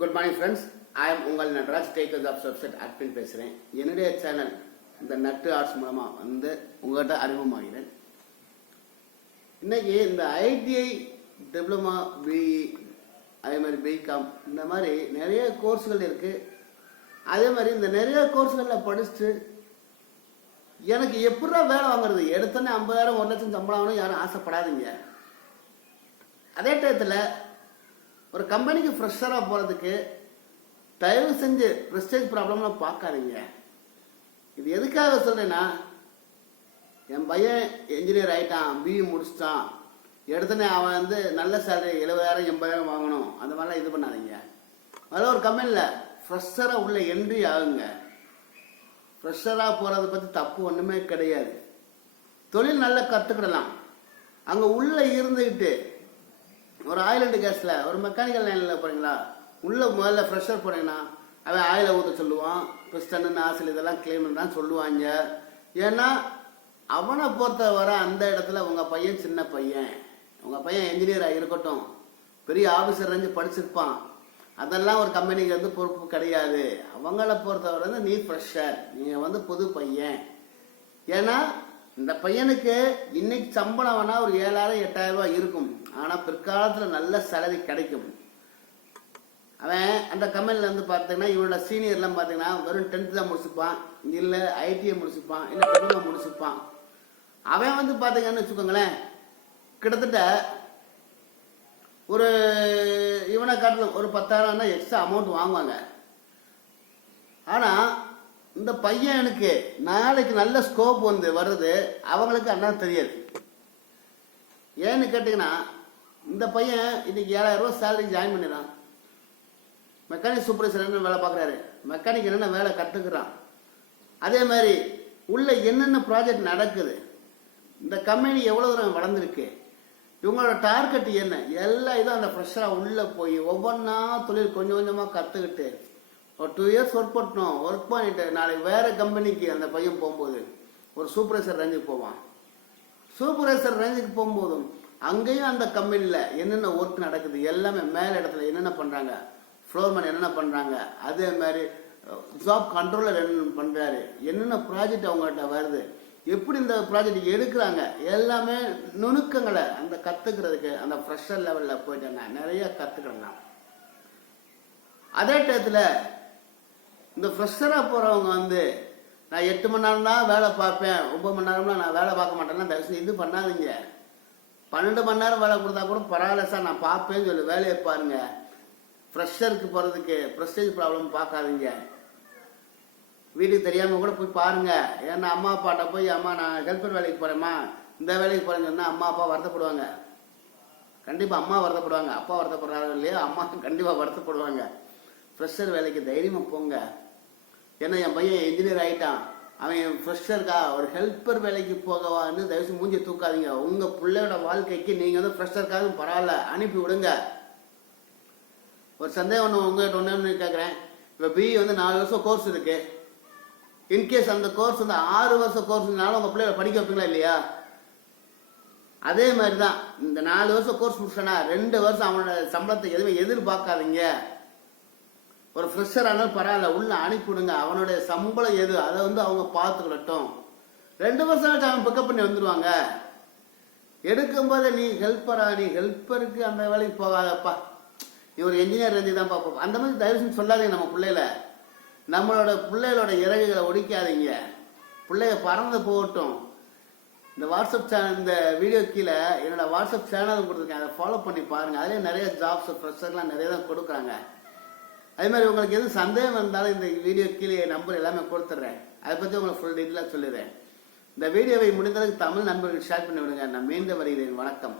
Good morning friends I am உங்கள் Nataraj. Takers of subset admin பேசுகிறேன் என்னுடைய channel இந்த நட்டு ஆர்ட்ஸ் மூலமாக வந்து உங்கள்கிட்ட அறிமுகமாகிறேன். இன்றைக்கி இந்த ஐடிஐ டிப்ளமா பிஇ அதே மாதிரி பிகாம் இந்த மாதிரி நிறைய கோர்ஸ்கள் இருக்குது அதே மாதிரி இந்த நிறைய கோர்ஸ்களில் படிச்சுட்டு எனக்கு எப்படா வேலை வாங்குறது? எடுத்தோன்னே ஐம்பதாயிரம் ஒரு லட்சம் சம்பளம் ஆகணும் யாரும் ஆசைப்படாதீங்க. அதே டயத்தில் ஒரு கம்பெனிக்கு ஃப்ரெஷராக போகிறதுக்கு தயவு செஞ்சு ப்ரெஸ்டேஜ் ப்ராப்ளம்லாம் பார்க்காதீங்க. இது எதுக்காக சொல்கிறேன்னா என் பையன் என்ஜினியர் ஆகிட்டான் பிஇ முடிச்சிட்டான். எடுத்தனே அவன் வந்து நல்ல சேலரி எழுபதாயிரம் எண்பதாயிரம் வாங்கணும். அந்த மாதிரிலாம் இது பண்ணாதீங்க. அதெல்லாம் ஒரு கம்பெனியில் ஃப்ரெஷராக உள்ள என்ட்ரி ஆகுங்க. ஃப்ரெஷராக போகிறத பற்றி தப்பு ஒன்றுமே கிடையாது. தொழில் நல்லா கற்றுக்கிடலாம் அங்கே உள்ளே இருந்துக்கிட்டு ஒரு ஆயில் அண்ட் கேஸில் ஒரு மெக்கானிக்கல் லைனில் போகிறீங்களா உள்ளே முதல்ல ஃப்ரெஷர் போனீங்கன்னா அவன் ஆயிலை ஊற்ற சொல்லுவான் பிஸ்டன் நாசில் இதெல்லாம் க்ளீன் தான் சொல்லுவாங்க. ஏன்னா அவனை பொறுத்த வர அந்த இடத்துல உங்கள் பையன் சின்ன பையன். உங்கள் பையன் என்ஜினியராக இருக்கட்டும். பெரிய ஆஃபீஸர் இருந்து படிச்சிருப்பான். அதெல்லாம் ஒரு கம்பெனிக்கு வந்து பொறுப்பு கிடையாது. அவங்கள பொறுத்தவரை வந்து நீ ஃப்ரெஷர் நீங்கள் வந்து புது பையன். ஏன்னா இந்த பையனுக்கு இன்னைக்கு சம்பளம் வேணா ஒரு ஏழாயிரம் எட்டாயிரம் ரூபாய் இருக்கும். ஆனால் பிற்காலத்தில் நல்ல சேலரி கிடைக்கும். அவன் அந்த கம்பெனியில் வந்து பார்த்தீங்கன்னா இவனோட சீனியர்லாம் பார்த்தீங்கன்னா வெறும் டென்த்து தான் முடிச்சுப்பான். இல்லை ஐடிஐ முடிச்சுப்பான். இல்லை டிப்ளமோ முடிச்சுப்பான். அவன் வந்து பார்த்தீங்கன்னு வச்சுக்கோங்களேன் கிட்டத்தட்ட ஒரு இவனை காட்டிலும் ஒரு பத்தாயிரம்னா எக்ஸ்ட்ரா அமௌண்ட் வாங்குவாங்க. ஆனால் இந்த பையனுக்கு நாளைக்கு நல்ல ஸ்கோப் வந்து வருது அவங்களுக்கு அண்ணா தெரியாது. ஏன்னு கேட்டிங்கன்னா இந்த பையன் இன்னைக்கு ஏழாயிரம் ரூபா சேலரி ஜாயின் பண்ணிடுறான். மெக்கானிக் சூப்பர்வைசர் என்ன வேலை பார்க்குறாரு? மெக்கானிக் என்னென்ன வேலை கற்றுக்குறான் அதே மாதிரி உள்ள என்னென்ன ப்ராஜெக்ட் நடக்குது? இந்த கம்பெனி எவ்வளோ தூரம் வளர்ந்துருக்கு? இவங்களோட டார்கெட் என்ன? எல்லா இதுவும் அந்த ஃப்ரெஷராக உள்ளே போய் ஒவ்வொன்றா தொழில் கொஞ்சம் கொஞ்சமாக கற்றுக்கிட்டு ஒரு டூ இயர்ஸ் ஒர்க் பண்ணணும் ஒர்க் பண்ணிட்டு நாளைக்கு வேற கம்பெனிக்கு அந்த பையன் போகும்போது ஒரு சூப்பர்வைசர் ரேஞ்சுக்கு போவான். சூப்பர்வைசர் ரேஞ்சுக்கு போகும்போதும் அங்கேயும் அந்த கம்பெனியில் என்னென்ன ஒர்க் நடக்குது எல்லாமே மேல் இடத்துல என்னென்ன பண்ணுறாங்க ஃப்ளோர்மேன் என்னென்ன பண்ணுறாங்க அதே மாதிரி ஜாப் கண்ட்ரோலர் என்னென்ன பண்ணுறாரு என்னென்ன ப்ராஜெக்ட் அவங்ககிட்ட வருது எப்படி இந்த ப்ராஜெக்ட் எடுக்கிறாங்க எல்லாமே நுணுக்கங்களை அந்த கற்றுக்கிறதுக்கு அந்த ஃப்ரெஷர் லெவலில் போயிட்டேன் நான் நிறைய கற்றுக்கிறேன் நான். அதே டயத்தில் இந்த ஃப்ரெஷராக போகிறவங்க வந்து நான் எட்டு மணி நேரம் தான் வேலை பார்ப்பேன் ஒம்பது மணி நேரம்லாம் நான் வேலை பார்க்க மாட்டேன்னா தயவு செஞ்சு இது பண்ணாதீங்க. பன்னெண்டு மணி நேரம் வேலை கொடுத்தா கூட பரவாயில்ல சார் நான் பார்ப்பேன்னு சொல்லி வேலையை பாருங்க. ஃப்ரெஷருக்கு போகிறதுக்கு ப்ரெஸ்டேஜ் ப்ராப்ளம் பார்க்காதீங்க. வீட்டுக்கு தெரியாமல் கூட போய் பாருங்க. ஏன்னா அம்மா அப்பாட்ட போய் அம்மா நான் ஹெல்ப்பர் வேலைக்கு போகிறேம்மா இந்த வேலைக்கு போகிறேன்னு சொன்னால் அம்மா அப்பா வருத்தப்படுவாங்க. கண்டிப்பாக அம்மா வருத்தப்படுவாங்க. அப்பா வருத்தப்படுறாங்க இல்லையா அம்மா கண்டிப்பாக வருத்தப்படுவாங்க. ஃப்ரெஷர் வேலைக்கு தைரியமாக போங்க. ஏன்னா என் பையன் இன்ஜினியர் ஆகிட்டான் அவன் ஃப்ரெஷருக்கா ஒரு ஹெல்ப்பர் வேலைக்கு போகவான்னு தயவுசு மூஞ்சி தூக்காதீங்க. உங்கள் பிள்ளையோட வாழ்க்கைக்கு நீங்கள் வந்து ஃப்ரெஷருக்காக பரவாயில்ல அனுப்பி விடுங்க. ஒரு சந்தேகம் ஒன்று உங்கள்கிட்ட ஒன்று கேட்குறேன் இப்போ பிஇ வந்து நாலு வருஷம் கோர்ஸ் இருக்கு. இன்கேஸ் அந்த கோர்ஸ் வந்து ஆறு வருஷம் கோர்ஸ்னாலும் உங்கள் பிள்ளைய படிக்க வைப்பீங்களா இல்லையா? அதே மாதிரி தான் இந்த நாலு வருஷம் கோர்ஸ் முடிச்சனா ரெண்டு வருஷம் அவனோட சம்பளத்தை எதுவுமே எதிர்பார்க்காதீங்க. ஒரு ஃப்ரெஷரானாலும் பரவாயில்ல உள்ள அனுப்பிவிடுங்க. அவனுடைய சம்பளம் எது? அதை வந்து அவங்க பார்த்துக்கிடட்டும் ரெண்டு வருஷம் ஆச்சு அவன் பிக்கப் பண்ணி வந்துடுவாங்க எடுக்கும்போது நீ ஹெல்ப்பரா நீ ஹெல்ப்பருக்கு அந்த வேலைக்கு போகாதப்பா. நீ ஒரு என்ஜினியர் இருந்து தான் பார்ப்போம். அந்த மாதிரி தயவு செஞ்சு சொல்லாதீங்க நம்ம பிள்ளையில நம்மளோட பிள்ளைகளோட இறகுகளை ஒடிக்காதீங்க பிள்ளைய பறந்து போகட்டும். இந்த வாட்ஸ்அப் சேனல் இந்த வீடியோ கீழே என்னோட வாட்ஸ்அப் சேனல் கொடுத்துருக்கேன். அதை ஃபாலோ பண்ணி பாருங்க. அதுலேயே நிறைய ஜாப்ஸ் ப்ரெஷர்லாம் நிறைய தான் கொடுக்குறாங்க. அதே மாதிரி உங்களுக்கு எதுவும் சந்தேகம் இருந்தாலும் இந்த வீடியோ கீழே நம்பர் எல்லாமே கொடுத்துட்றேன். அதை பற்றி உங்களுக்கு ஃபுல் டீட்டெயிலாக சொல்லிடுறேன். இந்த வீடியோவை முடிந்தளவுக்கு தமிழ் நண்பர்கள் ஷேர் பண்ணி விடுங்க நான் மீண்டும் வருகிறேன். வணக்கம்.